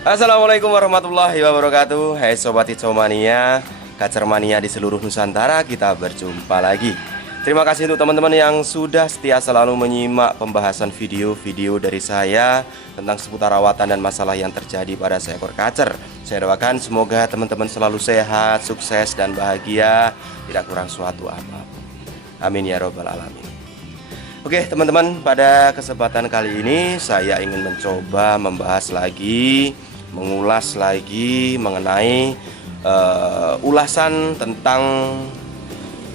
Assalamualaikum warahmatullahi wabarakatuh. Hai Sobat Hitsau Mania, Kacer Mania di seluruh Nusantara, kita berjumpa lagi. Terima kasih untuk teman-teman yang sudah setia selalu menyimak pembahasan video-video dari saya tentang seputar rawatan dan masalah yang terjadi pada seekor kacer. Saya doakan semoga teman-teman selalu sehat, sukses, dan bahagia, tidak kurang suatu apapun. Amin ya robbal alamin. Oke teman-teman, pada kesempatan kali ini saya ingin mencoba membahas lagi, mengulas lagi mengenai ulasan tentang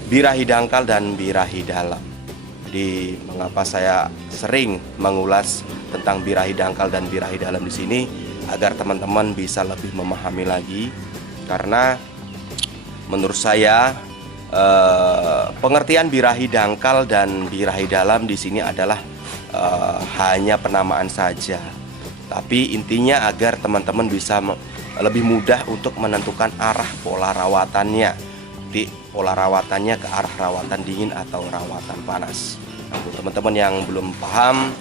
birahi dangkal dan birahi dalam. Jadi mengapa saya sering mengulas tentang birahi dangkal dan birahi dalam di sini, agar teman-teman bisa lebih memahami lagi, karena menurut saya pengertian birahi dangkal dan birahi dalam di sini adalah hanya penamaan saja. Tapi intinya agar teman-teman bisa lebih mudah untuk menentukan arah pola rawatannya. Di pola rawatannya ke arah rawatan dingin atau rawatan panas. Untuk teman-teman yang belum paham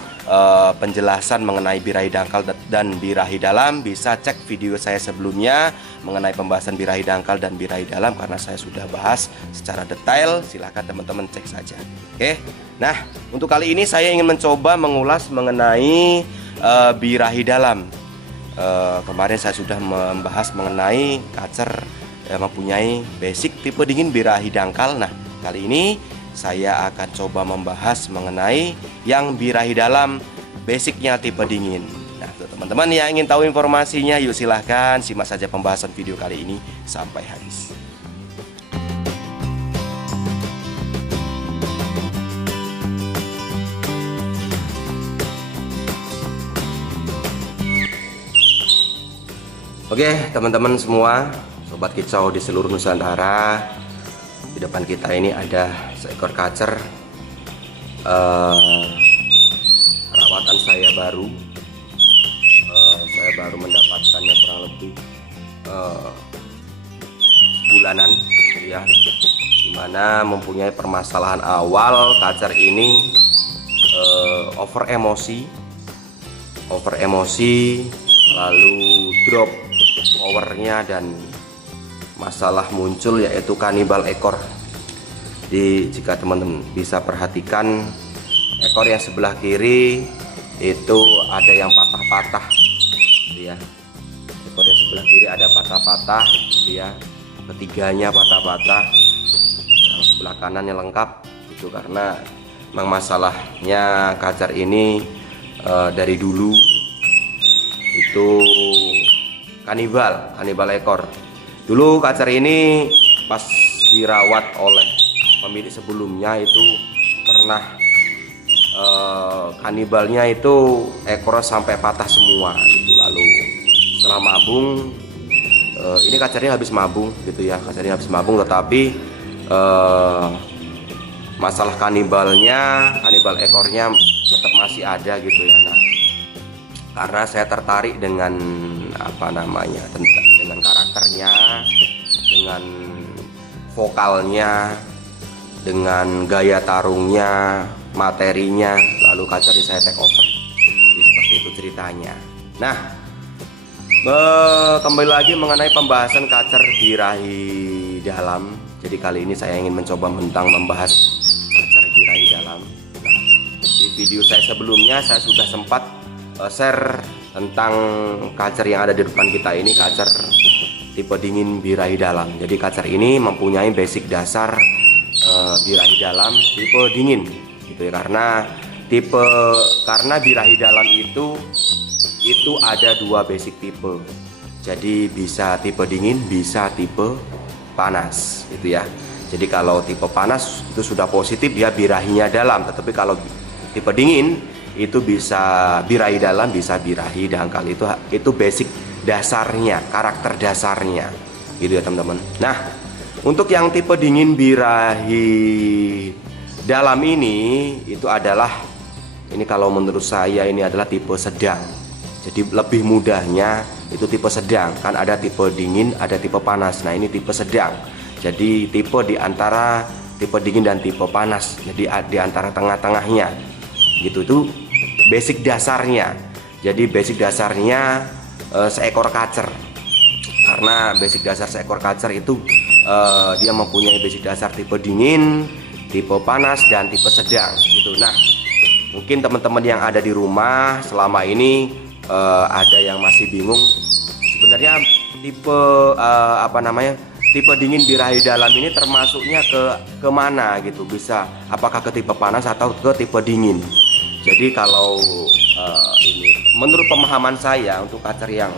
penjelasan mengenai birahi dangkal dan birahi dalam, bisa cek video saya sebelumnya mengenai pembahasan birahi dangkal dan birahi dalam, karena saya sudah bahas secara detail. Silahkan teman-teman cek saja. Oke. Nah, untuk kali ini saya ingin mencoba mengulas mengenai birahi dalam. Kemarin saya sudah membahas mengenai kacer yang mempunyai basic tipe dingin birahi dangkal. Nah, kali ini saya akan coba membahas mengenai yang birahi dalam, basicnya tipe dingin. Nah, untuk teman-teman yang ingin tahu informasinya, yuk silahkan simak saja pembahasan video kali ini sampai habis. Oke teman-teman semua, Sobat Kicau di seluruh Nusantara, di depan kita ini ada seekor kacer rawatan saya baru. Saya baru mendapatkannya kurang lebih bulanan ya, dimana mempunyai permasalahan awal. Kacer ini over emosi, lalu drop powernya, dan masalah muncul yaitu kanibal ekor. Jadi jika teman-teman bisa perhatikan, ekor yang sebelah kiri itu ada yang patah-patah gitu ya. Ekor yang sebelah kiri ada patah-patah gitu ya, ketiganya patah-patah, yang sebelah kanannya lengkap itu, karena memang masalahnya kacer ini dari dulu itu kanibal ekor. Dulu kacer ini pas dirawat oleh pemilik sebelumnya itu pernah kanibalnya itu ekor sampai patah semua gitu. Lalu setelah mabung, ini kacernya habis mabung gitu ya, kacernya habis mabung, tetapi masalah kanibal ekornya tetap masih ada gitu ya. Nah, karena saya tertarik dengan dengan karakternya, dengan vokalnya, dengan gaya tarungnya, materinya, lalu kacer saya take over. Jadi seperti itu ceritanya. Nah, kembali lagi mengenai pembahasan kacer birahi dalam. Jadi kali ini saya ingin mencoba membahas kacer birahi dalam. Nah, di video saya sebelumnya saya sudah sempat share tentang kacer yang ada di depan kita ini, kacer tipe dingin birahi dalam. Jadi kacer ini mempunyai basic dasar birahi dalam tipe dingin gitu ya, karena birahi dalam itu ada dua basic tipe. Jadi bisa tipe dingin, bisa tipe panas gitu ya. Jadi kalau tipe panas itu sudah positif, dia birahinya dalam, tetapi kalau tipe dingin itu bisa birahi dalam, bisa birahi dangkal. Itu basic dasarnya, karakter dasarnya gitu ya teman-teman. Nah, untuk yang tipe dingin birahi dalam ini kalau menurut saya ini adalah tipe sedang. Jadi lebih mudahnya itu tipe sedang, kan ada tipe dingin, ada tipe panas. Nah, ini tipe sedang. Jadi tipe di antara tipe dingin dan tipe panas. Jadi di antara tengah-tengahnya gitu. Itu basic dasarnya. Jadi basic dasarnya seekor kacer. Karena basic dasar seekor kacer itu dia mempunyai basic dasar tipe dingin, tipe panas, dan tipe sedang gitu. Nah, mungkin teman-teman yang ada di rumah selama ini ada yang masih bingung sebenarnya tipe tipe dingin birahi dalam ini termasuknya ke mana gitu, bisa apakah ke tipe panas atau ke tipe dingin. Jadi kalau ini menurut pemahaman saya untuk kacer yang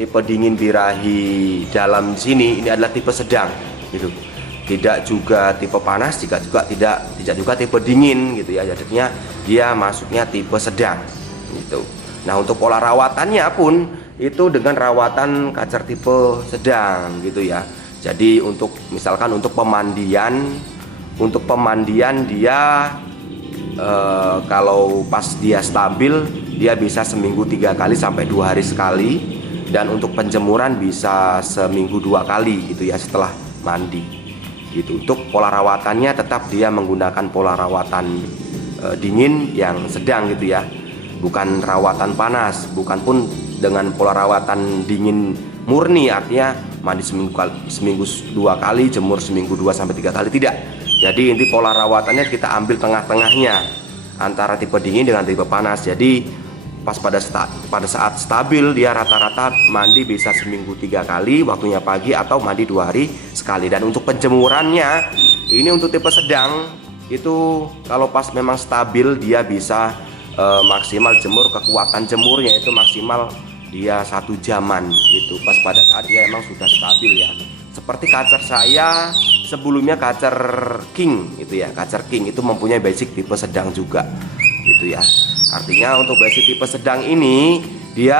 tipe dingin birahi dalam sini ini adalah tipe sedang gitu, tidak juga tipe panas, tidak juga tipe dingin gitu ya. Jadinya dia masuknya tipe sedang gitu. Nah, untuk pola rawatannya pun itu dengan rawatan kacer tipe sedang gitu ya. Jadi untuk misalkan untuk pemandian dia kalau pas dia stabil dia bisa seminggu 3 kali sampai 2 hari sekali, dan untuk penjemuran bisa seminggu 2 kali gitu ya setelah mandi gitu. Untuk pola rawatannya tetap dia menggunakan pola rawatan dingin yang sedang gitu ya, bukan rawatan panas, bukan pun dengan pola rawatan dingin murni, artinya mandi seminggu 2 kali, jemur seminggu 2 sampai 3 kali, tidak. Jadi inti pola rawatannya kita ambil tengah-tengahnya antara tipe dingin dengan tipe panas. Jadi pas pada saat stabil dia rata-rata mandi bisa seminggu 3 kali, waktunya pagi, atau mandi 2 hari sekali. Dan untuk penjemurannya ini untuk tipe sedang itu kalau pas memang stabil dia bisa maksimal jemur, kekuatan jemurnya itu maksimal dia 1 jaman gitu, pas pada saat dia emang sudah stabil ya. Seperti kacer saya sebelumnya, kacer king itu ya, kacer king itu mempunyai basic tipe sedang juga gitu ya. Artinya untuk basic tipe sedang ini dia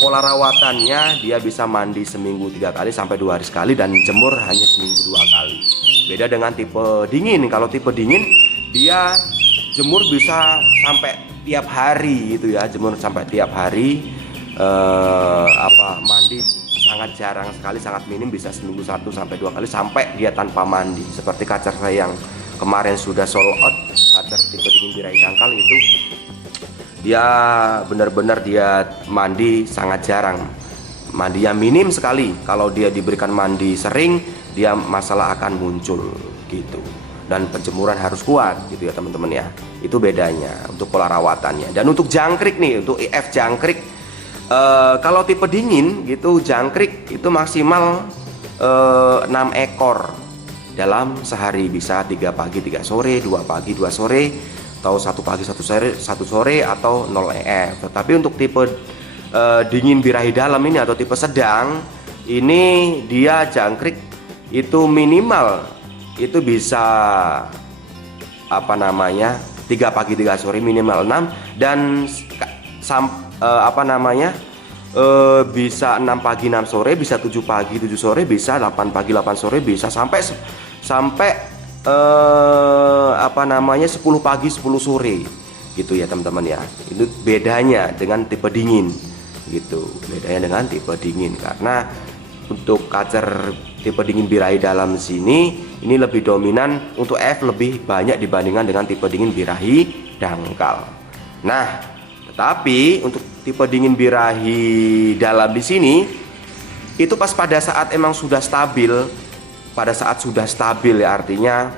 pola rawatannya dia bisa mandi seminggu 3 kali sampai 2 hari sekali, dan jemur hanya seminggu 2 kali. Beda dengan tipe dingin. Kalau tipe dingin dia jemur bisa sampai tiap hari gitu ya, jemur sampai tiap hari. Mandi sangat jarang sekali, sangat minim, bisa seminggu 1 sampai 2 kali sampai dia tanpa mandi. Seperti kacer saya yang kemarin sudah sold out, kacer tipe dingin birahi dangkal itu dia benar-benar dia mandi sangat jarang, mandinya minim sekali. Kalau dia diberikan mandi sering dia masalah akan muncul gitu. Dan penjemuran harus kuat gitu ya teman-teman ya. Itu bedanya untuk pola rawatannya. Dan untuk jangkrik nih, untuk IF jangkrik kalau tipe dingin gitu, jangkrik itu maksimal 6 ekor dalam sehari, bisa 3 pagi 3 sore, 2 pagi 2 sore, atau 1 pagi 1 sore atau 0 EF. Tetapi untuk tipe dingin birahi dalam ini atau tipe sedang ini dia jangkrik itu minimal itu bisa 3 pagi 3 sore, minimal 6, dan bisa 6 pagi 6 sore, bisa 7 pagi 7 sore, bisa 8 pagi 8 sore, bisa sampai 10 pagi 10 sore gitu ya teman-teman ya. Itu bedanya dengan tipe dingin gitu, bedanya dengan tipe dingin. Karena untuk kacer tipe dingin birahi dalam sini ini lebih dominan untuk F lebih banyak dibandingkan dengan tipe dingin birahi dangkal. Nah, tetapi untuk tipe dingin birahi dalam di sini itu pas pada saat emang sudah stabil, pada saat sudah stabil ya, artinya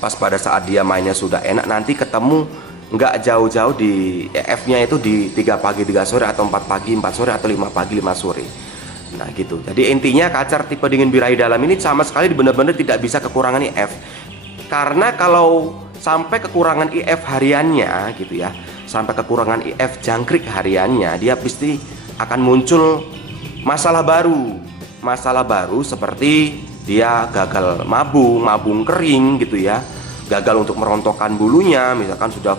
pas pada saat dia mainnya sudah enak, nanti ketemu nggak jauh-jauh di EF-nya itu di 3 pagi 3 sore, atau 4 pagi 4 sore, atau 5 pagi 5 sore. Nah gitu. Jadi intinya kacer tipe dingin birahi dalam ini sama sekali benar-benar tidak bisa kekurangan IF. Karena kalau sampai kekurangan IF hariannya gitu ya, sampai kekurangan IF jangkrik hariannya, dia pasti akan muncul masalah baru. Masalah baru seperti dia gagal mabung kering gitu ya, gagal untuk merontokkan bulunya, misalkan sudah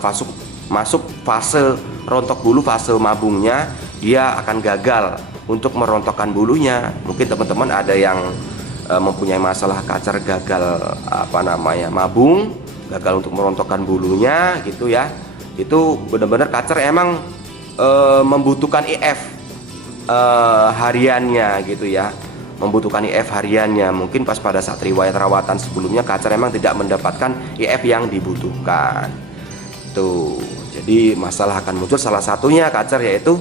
masuk fase rontok bulu, fase mabungnya, dia akan gagal untuk merontokkan bulunya. Mungkin teman-teman ada yang mempunyai masalah kacer gagal mabung, gagal untuk merontokkan bulunya gitu ya. Itu benar-benar kacer emang membutuhkan IF hariannya gitu ya, membutuhkan IF hariannya. Mungkin pas pada saat riwayat rawatan sebelumnya kacer emang tidak mendapatkan IF yang dibutuhkan tuh. Jadi masalah akan muncul, salah satunya kacer yaitu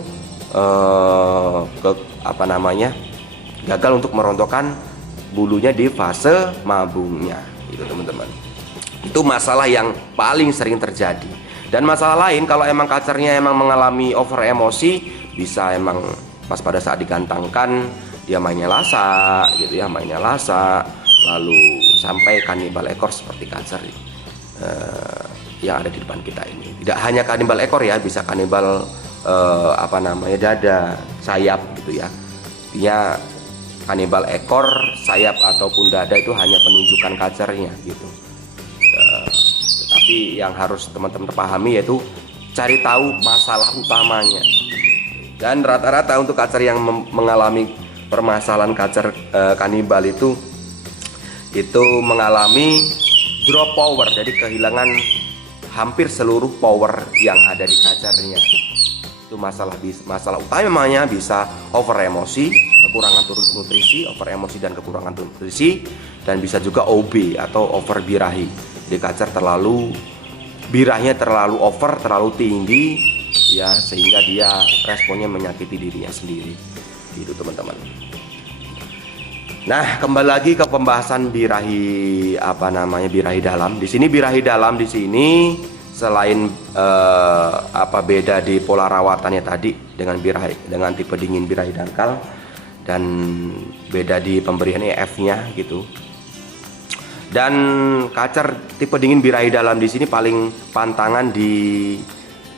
gagal untuk merontokkan bulunya di fase mabungnya, gitu teman-teman. Itu masalah yang paling sering terjadi. Dan masalah lain, kalau emang kacernya emang mengalami over emosi, bisa emang pas pada saat digantangkan dia mainnya lasa gitu ya, mainnya lasa, lalu sampai kanibal ekor seperti kacer yang ada di depan kita ini. Tidak hanya kanibal ekor ya, bisa kanibal dada, sayap gitu ya. Dia kanibal ekor, sayap ataupun dada itu hanya penunjukan kacernya gitu. Tetapi yang harus teman-teman pahami yaitu cari tahu masalah utamanya. Dan rata-rata untuk kacer yang mengalami permasalahan kacer kanibal itu mengalami drop power, jadi kehilangan hampir seluruh power yang ada di kacernya. Itu masalah utamanya bisa over emosi, kekurangan nutrisi, over emosi dan kekurangan nutrisi, dan bisa juga OB atau over birahi. Jadi kacer birahnya terlalu over, terlalu tinggi ya, sehingga dia responnya menyakiti dirinya sendiri. Gitu teman-teman. Nah, kembali lagi ke pembahasan birahi dalam. Di sini birahi dalam di sini selain beda di pola rawatannya tadi dengan tipe dingin birahi dangkal, dan beda di pemberian EF-nya gitu. Dan kacer tipe dingin birahi dalam di sini paling pantangan di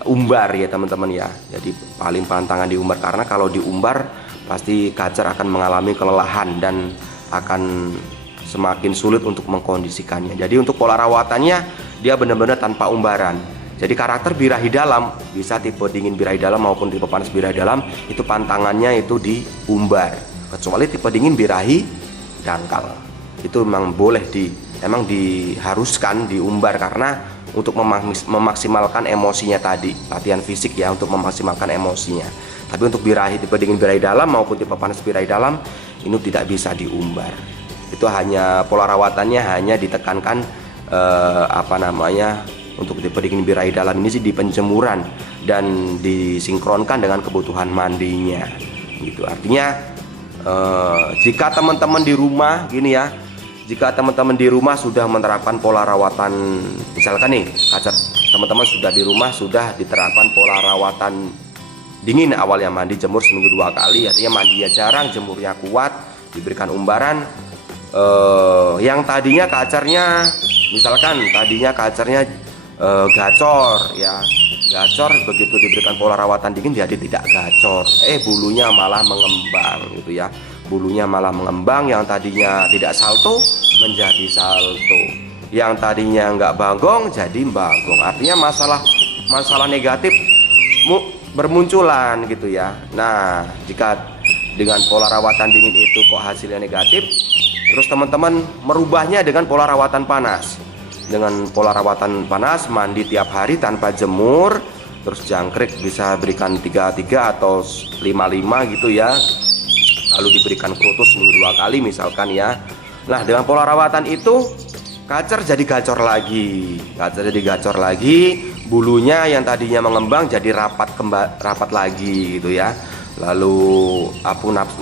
umbar ya teman-teman ya. Jadi paling pantangan di umbar, karena kalau di umbar pasti kacer akan mengalami kelelahan dan akan semakin sulit untuk mengkondisikannya. Jadi untuk pola rawatannya dia benar-benar tanpa umbaran. Jadi karakter birahi dalam, bisa tipe dingin birahi dalam maupun tipe panas birahi dalam, itu pantangannya itu di umbar. Kecuali tipe dingin birahi dangkal, itu memang emang diharuskan diumbar, karena untuk memaksimalkan emosinya tadi, latihan fisik ya untuk memaksimalkan emosinya. Tapi untuk tipe dingin birahi dalam maupun tipe panas birahi dalam ini tidak bisa diumbar. Itu hanya pola rawatannya hanya ditekankan untuk tipe dingin birahi dalam ini sih di penjemuran dan disinkronkan dengan kebutuhan mandinya. Gitu. Artinya jika teman-teman di rumah gini ya, jika teman-teman di rumah sudah menerapkan pola rawatan, misalkan nih kacer teman-teman sudah di rumah sudah diterapkan pola rawatan dingin, awalnya mandi jemur seminggu 2 kali, artinya mandinya jarang, jemurnya kuat, diberikan umbaran. Yang tadinya kacernya gacor ya, begitu diberikan pola rawatan dingin jadi tidak gacor, bulunya malah mengembang gitu ya, bulunya malah mengembang, yang tadinya tidak salto menjadi salto, yang tadinya nggak bagong jadi bagong. Artinya masalah negatif bermunculan gitu ya. Nah, jika dengan pola rawatan dingin itu kok hasilnya negatif, terus teman-teman merubahnya dengan pola rawatan panas. Dengan pola rawatan panas, mandi tiap hari tanpa jemur, terus jangkrik bisa berikan 3 atau 5 gitu ya. Lalu diberikan kerutus seminggu 2 kali misalkan ya. Nah, dengan pola rawatan itu kacer jadi gacor lagi, bulunya yang tadinya mengembang jadi rapat lagi gitu ya. Lalu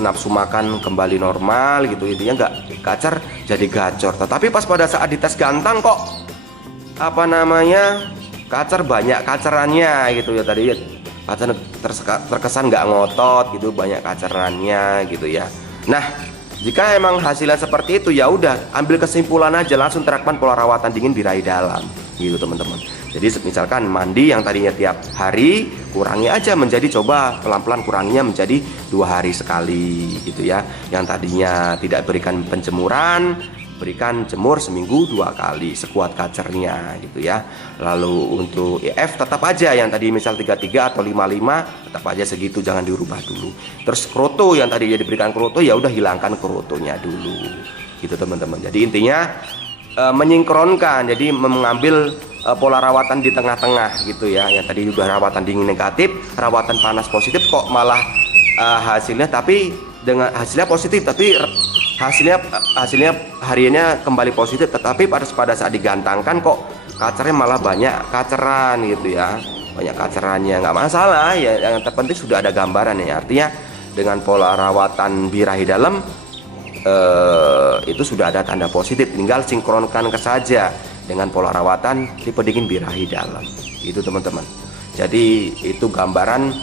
nafsu makan kembali normal gitu, intinya nggak kacer jadi gacor. Tetapi pas pada saat dites gantang kok kacer banyak kacerannya gitu ya, tadi kacer terkesan nggak ngotot gitu, banyak kacerannya gitu ya. Nah, jika emang hasilnya seperti itu, ya udah ambil kesimpulan aja, langsung terapkan pola rawatan dingin birahi dalam gitu teman-teman. Jadi misalkan mandi yang tadinya tiap hari, kurangi aja coba pelan-pelan kuranginya menjadi 2 hari sekali gitu ya. Yang tadinya tidak berikan penjemuran, berikan jemur seminggu 2 kali sekuat kacernya gitu ya. Lalu untuk EF tetap aja yang tadi misal 33 atau 55 tetap aja segitu, jangan dirubah dulu. Terus kroto yang tadinya diberikan kroto, ya udah hilangkan krotonya dulu gitu teman-teman. Jadi intinya menyinkronkan, jadi mengambil pola rawatan di tengah-tengah gitu ya. Yang tadi juga rawatan dingin negatif, rawatan panas positif, kok malah hasilnya positif, tapi hasilnya hariannya kembali positif, tetapi pada saat digantangkan kok kacernya malah banyak kaceran gitu ya. banyak kacerannya, nggak masalah ya, yang terpenting sudah ada gambaran ya. Artinya dengan pola rawatan birahi dalam itu sudah ada tanda positif, tinggal sinkronkan saja dengan pola rawatan tipe dingin birahi dalam itu teman-teman. Jadi itu gambaran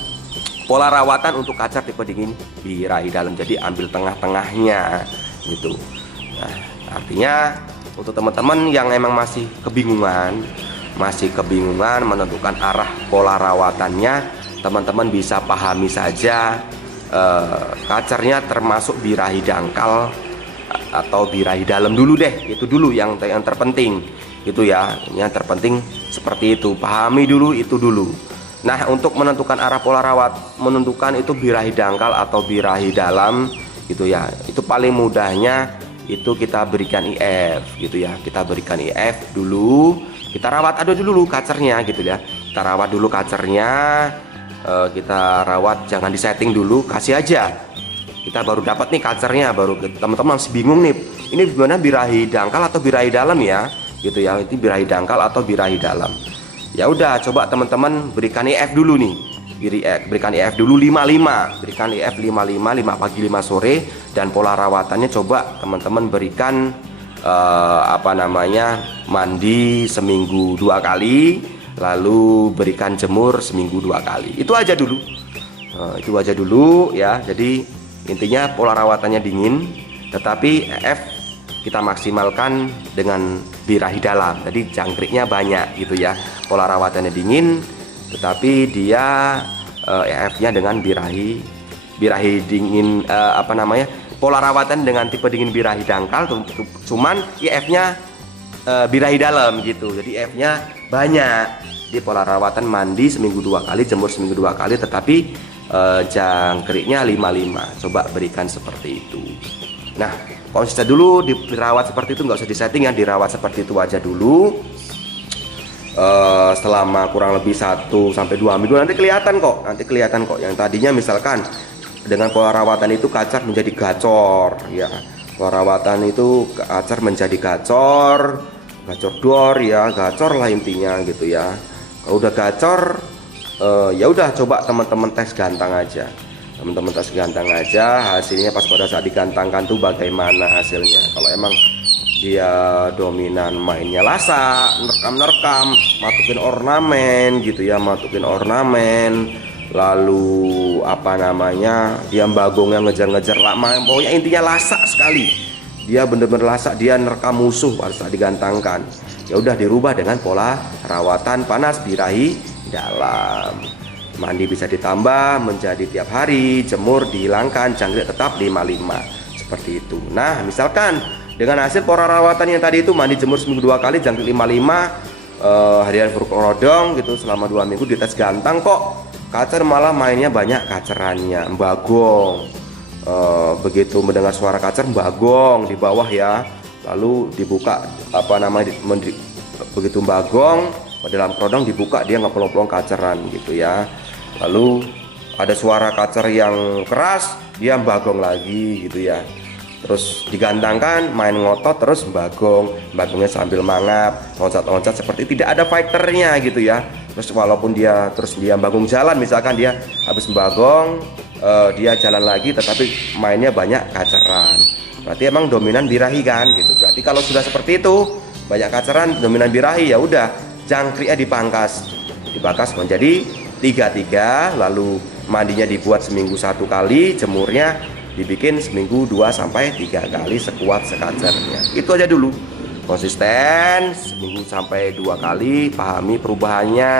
pola rawatan untuk kacar tipe dingin birahi dalam, jadi ambil tengah-tengahnya gitu. Nah, artinya untuk teman-teman yang emang masih kebingungan menentukan arah pola rawatannya, teman-teman bisa pahami saja kacernya termasuk birahi dangkal atau birahi dalam dulu deh, itu dulu yang terpenting itu ya, yang terpenting seperti itu, pahami dulu itu dulu. Nah, untuk menentukan arah pola rawat, menentukan itu birahi dangkal atau birahi dalam gitu ya, itu paling mudahnya itu kita berikan IF gitu ya, kita berikan IF dulu, kita rawat dulu kacernya gitu ya, kita rawat dulu kacernya. Kita rawat, jangan disetting dulu, kasih aja. Kita baru dapat nih kacernya, baru teman-teman masih bingung nih, ini gimana birahi dangkal atau birahi dalam ya, gitu ya, itu birahi dangkal atau birahi dalam. Ya udah, coba teman-teman berikan IF dulu nih, berikan IF dulu 55, berikan IF 55, 5 pagi 5 sore, dan pola rawatannya coba teman-teman berikan mandi seminggu 2 kali. Lalu berikan jemur seminggu 2 kali. Itu aja dulu. Itu aja dulu ya. Jadi intinya pola rawatannya dingin, tetapi EF kita maksimalkan dengan birahi dalam. Jadi jangkriknya banyak gitu ya. Pola rawatannya dingin, tetapi dia EF-nya dengan birahi dingin, pola rawatan dengan tipe dingin birahi dangkal, cuman IF-nya birahi dalam gitu. Jadi IF-nya banyak. Di pola rawatan mandi seminggu 2 kali, jemur seminggu 2 kali, tetapi jangkriknya 55. Coba berikan seperti itu. Nah, konsisten dulu dirawat seperti itu, nggak usah disetting ya, dirawat seperti itu aja dulu selama kurang lebih 1-2 minggu. Nanti kelihatan kok. Yang tadinya misalkan dengan pola rawatan itu kacar menjadi gacor ya, pola rawatan itu kacar menjadi gacor dor ya, gacor lah intinya gitu ya. Kalau udah gacor ya udah, coba teman-teman tes gantang aja. Teman-teman tes gantang aja, hasilnya pas pada saat digantangkan tuh bagaimana hasilnya. Kalau emang dia dominan mainnya lasa, nerekam, masukin ornamen gitu ya, lalu dia bagongnya ngejar-ngejar lama, pokoknya intinya lasa sekali. Dia bener-bener lasa, dia nerekam musuh pada saat digantangkan. Ya udah, dirubah dengan pola rawatan panas birahi dalam. Mandi bisa ditambah menjadi tiap hari, jemur dihilangkan, jangkrik tetap 55 seperti itu. Nah, misalkan dengan hasil pola rawatan yang tadi itu, mandi jemur seminggu 2 kali, jangkrik 55, harian berkodong gitu selama 2 minggu, dites gantang kok kacer malah mainnya banyak kacerannya, bagong. Begitu mendengar suara kacer bagong di bawah ya, lalu dibuka begitu bagong dalam kerodong dibuka, dia ngeplong-plong kaceran gitu ya. Lalu ada suara kacer yang keras, dia bagong lagi gitu ya. Terus digantangkan, main ngotot terus bagongnya sambil mangap, loncat-loncat seperti tidak ada fighternya gitu ya. Terus walaupun dia bagong jalan, misalkan dia habis bagong, dia jalan lagi tetapi mainnya banyak kaceran, berarti emang dominan birahi kan gitu. Berarti kalau sudah seperti itu, banyak kaceran, dominan birahi, ya udah jangkriknya dipangkas menjadi 3-3, lalu mandinya dibuat seminggu 1 kali, jemurnya dibikin seminggu 2-3 kali sekuat sekacernya. Itu aja dulu, konsisten seminggu sampai 2 kali, pahami perubahannya.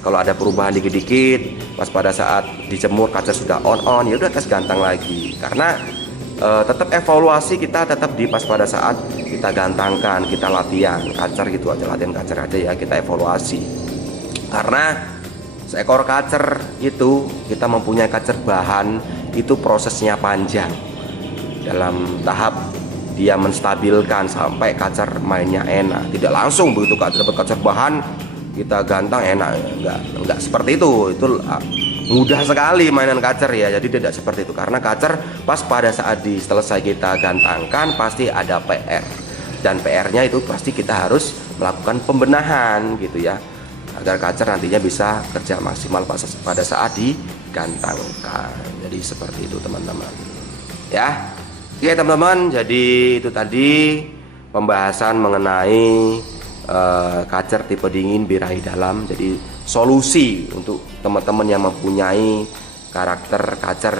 Kalau ada perubahan dikit-dikit pas pada saat dijemur kacer sudah on, ya udah tes gantang lagi. Karena tetap evaluasi kita tetap di pas pada saat kita gantangkan, kita latihan kacer gitu aja, latihan kacer aja ya, kita evaluasi. Karena seekor kacer itu, kita mempunyai kacer bahan itu prosesnya panjang. Dalam tahap dia menstabilkan sampai kacer mainnya enak, tidak langsung begitu dapat kacer bahan kita gantang enak, enggak seperti itu mudah sekali mainan kacer ya. Jadi tidak seperti itu, karena kacer pas pada saat selesai kita gantangkan pasti ada PR, dan PR-nya itu pasti kita harus melakukan pembenahan gitu ya. agar kacer nantinya bisa kerja maksimal pada saat digantangkan. Jadi seperti itu teman-teman ya. Oke teman-teman, jadi itu tadi pembahasan mengenai kacer tipe dingin birahi dalam. Jadi solusi untuk teman-teman yang mempunyai karakter kacer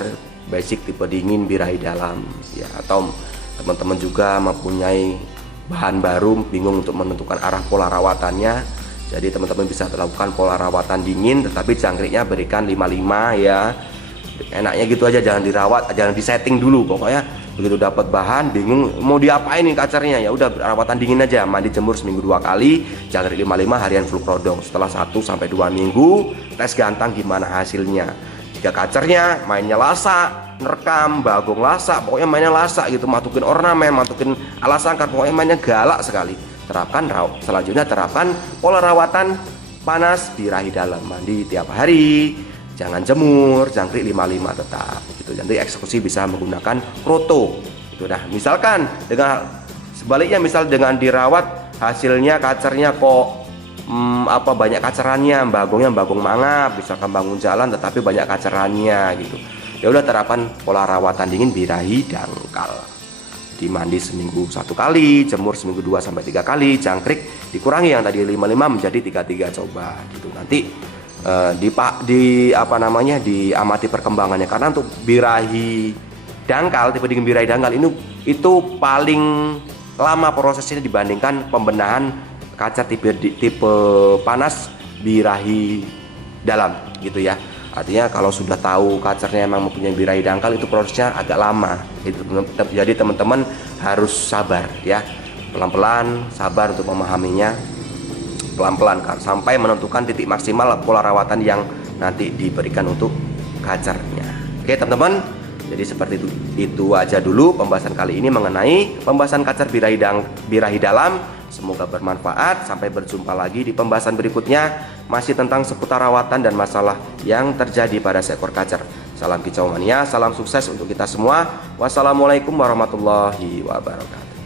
basic tipe dingin birahi dalam ya, atau teman-teman juga mempunyai bahan baru bingung untuk menentukan arah pola rawatannya. Jadi teman-teman bisa melakukan pola rawatan dingin, tetapi jangkriknya berikan 55 ya. Enaknya gitu aja, jangan dirawat, jangan disetting dulu. Pokoknya begitu dapat bahan bingung mau diapain nih kacernya, ya udah rawatan dingin aja, mandi jemur seminggu 2 kali, jangkrik 55, harian Fulcrodong. Setelah 1 sampai 2 minggu tes gantang gimana hasilnya. Jika kacernya mainnya lasak, nerekam, bagong lasak, pokoknya mainnya lasak gitu, masukin ornamen, masukin alas sangkar, pokoknya mainnya galak sekali. Selanjutnya terapkan pola rawatan panas birahi dalam, mandi tiap hari, jangan jemur, jangkrik 55 tetap gitu. Jadi eksekusi bisa menggunakan kroto itu. Nah misalkan dengan sebaliknya, misal dengan dirawat hasilnya kacernya kok banyak kacerannya, bagongnya bagong mangap, misalkan bangun jalan tetapi banyak kacerannya gitu, ya udah terapkan pola rawatan dingin birahi dangkal. Dimandi seminggu 1 kali, jemur seminggu 2 sampai 3 kali, jangkrik dikurangi yang tadi 55 menjadi 33 coba gitu. Nanti diamati perkembangannya, karena untuk birahi dangkal, tipe dingin birahi dangkal ini itu paling lama prosesnya dibandingkan pembenahan kacer tipe panas birahi dalam gitu ya. Artinya kalau sudah tahu kacernya emang mempunyai birahi dangkal, itu prosesnya agak lama itu. Jadi teman-teman harus sabar ya, pelan-pelan sabar untuk memahaminya, pelan-pelan kan, sampai menentukan titik maksimal pola rawatan yang nanti diberikan untuk kacernya. Oke teman-teman, jadi seperti itu aja dulu pembahasan kali ini mengenai pembahasan kacer birahi dalam. Semoga bermanfaat. Sampai berjumpa lagi di pembahasan berikutnya, masih tentang seputar rawatan dan masalah yang terjadi pada seekor kacer. Salam kicau mania, salam sukses untuk kita semua. Wassalamualaikum warahmatullahi wabarakatuh.